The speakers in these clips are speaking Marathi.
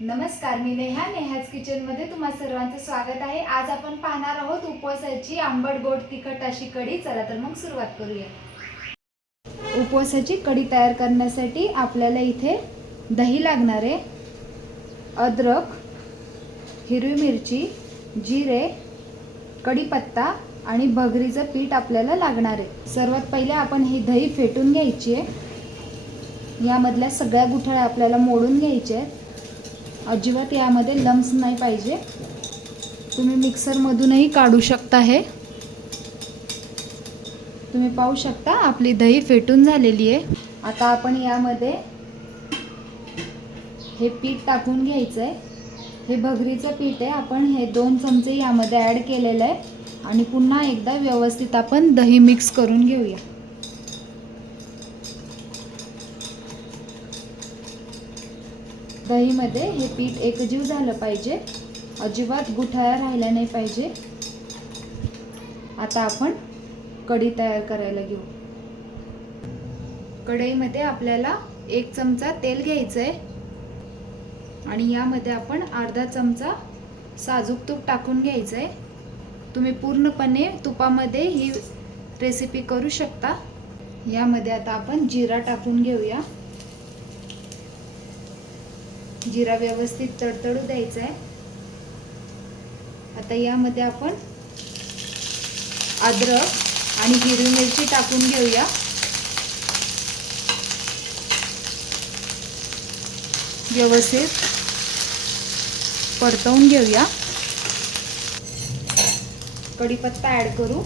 नमस्कार मी नेहा नेहाज किचनमध्ये तुम्हा सर्वांचं स्वागत आहे. आज आपण पाहणार आहोत उपवासाची आंबट गोड तिखट अशी कढी. चला तर मग सुरुवात करूया. उपवासाची कढी तयार करण्यासाठी आपल्याला इथे दही लागणार आहे अद्रक हिरवी मिरची जिरे कढीपत्ता आणि भगरीचं पीठ आपल्याला लागणार आहे. सर्वात पहिले आपण ही दही फेटून घ्यायची आहे. यामधल्या सगळ्या गुठळ्या आपल्याला मोडून घ्यायच्या आहेत. अजिबात यामध्ये लम्स नाही पाहिजे. तुम्ही मिक्सरमधूनही काढू शकता हे. तुम्ही पाहू शकता आपली दही फेटून झालेली आहे. आता आपण यामध्ये हे पीठ टाकून घ्यायचं आहे हे भगरीचं पीठ आहे. आपण हे दोन चमचे यामध्ये ॲड केलेलं आहे. आणि पुन्हा एकदा व्यवस्थित आपण दही मिक्स करून घेऊया. दहीमध्ये हे पीठ एकजीव झालं पाहिजे. अजिबात गुठाया राहिल्या नाही पाहिजे. आता आपण कढी तयार करायला घेऊ. कढईमध्ये आपल्याला एक चमचा तेल घ्यायचं आहे आणि यामध्ये आपण अर्धा चमचा साजूक तूप टाकून घ्यायचं आहे तुम्ही पूर्णपणे तुपामध्ये ही रेसिपी करू शकता. यामध्ये आता आपण जिरा टाकून घेऊया. जिरा व्यवस्थित तडतडू द्यायचा आहे आता यामध्ये आपण अद्रक आणि हिरवी मिरची टाकून घेऊया. व्यवस्थित परतवून घेऊया. कढीपत्ता ॲड करू.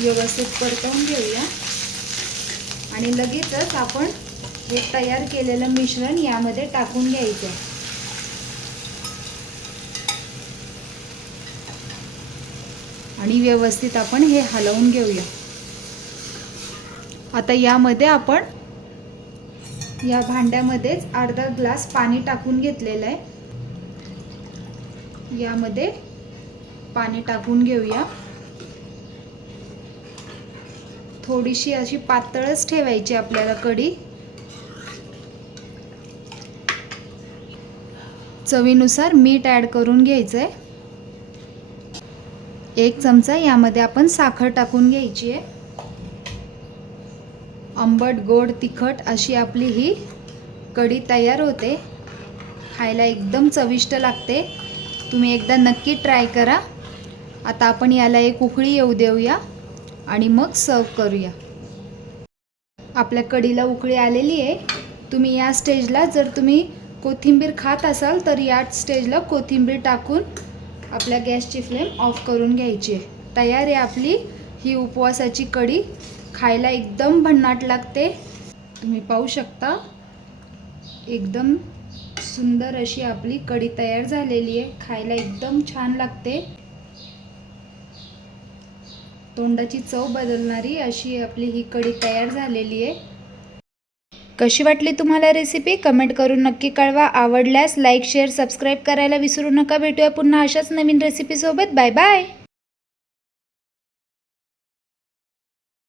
व्यवस्थित परतवून घेऊया. आणि लगेचच आपण हे तयार केलेलं मिश्रण यामध्ये टाकून घ्यायचं. आहे आणि व्यवस्थित आपण हे हलवून घेऊया. आता यामध्ये आपण या भांड्यामध्येच अर्धा ग्लास पाणी टाकून घेतलेलं आहे. यामध्ये पाणी टाकून घेऊया. थोडीशी अशी पातळच ठेवायची आपल्याला कढी. चवीनुसार मीठ ॲड करून घ्यायचं आहे एक चमचा यामध्ये आपण साखर टाकून घ्यायची आहे. आंबट गोड तिखट अशी आपली ही कढी तयार होते. खायला एकदम चविष्ट लागते. तुम्ही एकदा नक्की ट्राय करा. आता आपण याला एक उकळी येऊ देऊया. आणि मग सर्व करूया. आपल्या कढीला उकळी आलेली आहे. तुम्ही या स्टेजला जर तुम्ही कोथिंबीर खात असाल तर या स्टेजला कोथिंबीर टाकून आपल्या गॅसची फ्लेम ऑफ करून घ्यायची आहे. तयार आहे आपली ही उपवासाची कढी. खायला एकदम भन्नाट लागते. तुम्ही पाहू शकता. एकदम सुंदर अशी आपली कढी तयार झालेली आहे. खायला एकदम छान लागते. तोंडाची चव बदलणारी अशी आपली ही कढी तयार झालेली आहे. कशी वाटली तुम्हाला रेसिपी कमेंट करून नक्की कळवा. आवडल्यास लाईक शेअर सबस्क्राईब करायला विसरू नका. भेटूया पुन्हा अशाच नवीन रेसिपीसोबत बाय बाय